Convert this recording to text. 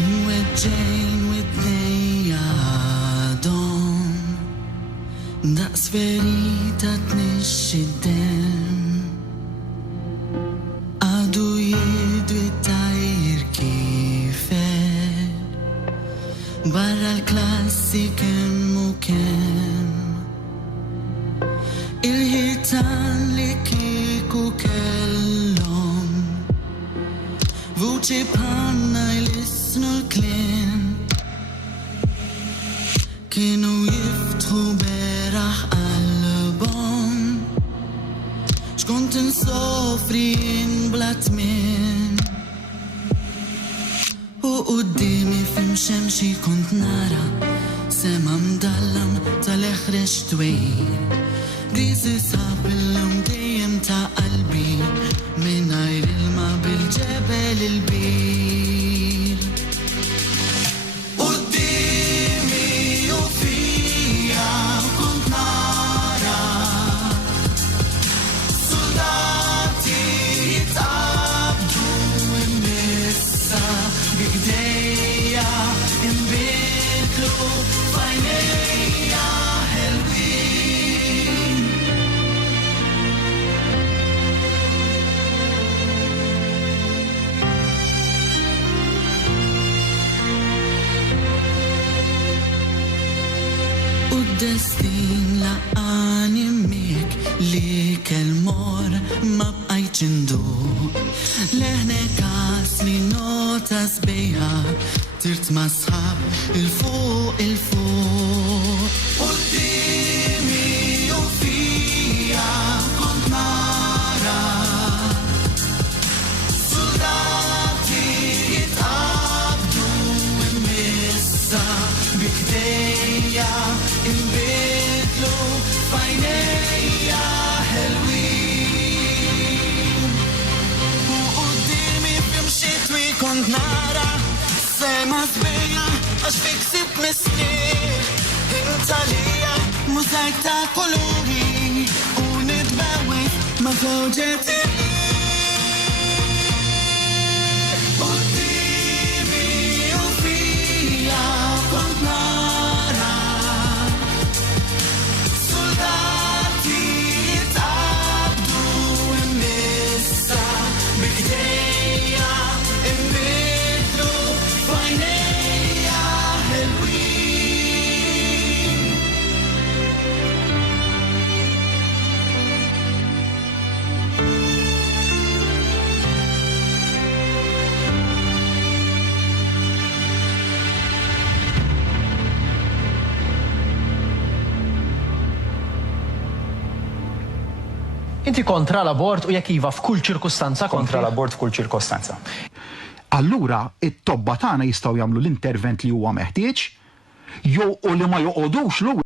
Inweġġejn wid-dejja għadhom daqs ferita tnixxi d-dem għadu jidwi tajr kifel barra l-klassi kemm u kemm il-ħitan li kieku kellhom vuċi bħanna jlisnu l-kliem kienu jiftħu beraħ qalbhom xkont insofri bla tmiem u qudiemi f'imxemxi kont nara sema mdallam tal-eħreġ twejn Griżi sab illum dejjem ta' qalbi mingħajr ilma bil-ġebel il-bir. Qudiemi u fija kont nara soldati jitqabdu imissa Bik Ħdejja inbidlu f'għajnejja ħelwin. U d-destin laqani mek li kelmor ma bqajtx induq leħnek asli nota sbejħa tirt ma sħab il-fuq il-fuq. Qudiemi u fija kont nara soldati jitqabdu imissa Bik Ħdejja inbidlu f'għajnejja ħelwin. U qudiemi f'imxitwi kont nara sema sbejja għax fik sibt mistier inta lija mużajk ta' kuluri u nitbewwet ma' żewġet Qudiemi u fija kont nara soldati jitqabdu imissa Bik Ħdejja inbidlu f'għajnejja ħelwin. Inti kontra l-abort u jekk iva f'kull ċirkustanza Kontra l-abort f'kull ċirkostanza. Allura it-tobba tagħna jistgħu jagħmlu l-intervent li huwa meħtieġ jew u li ma joqogħdux lura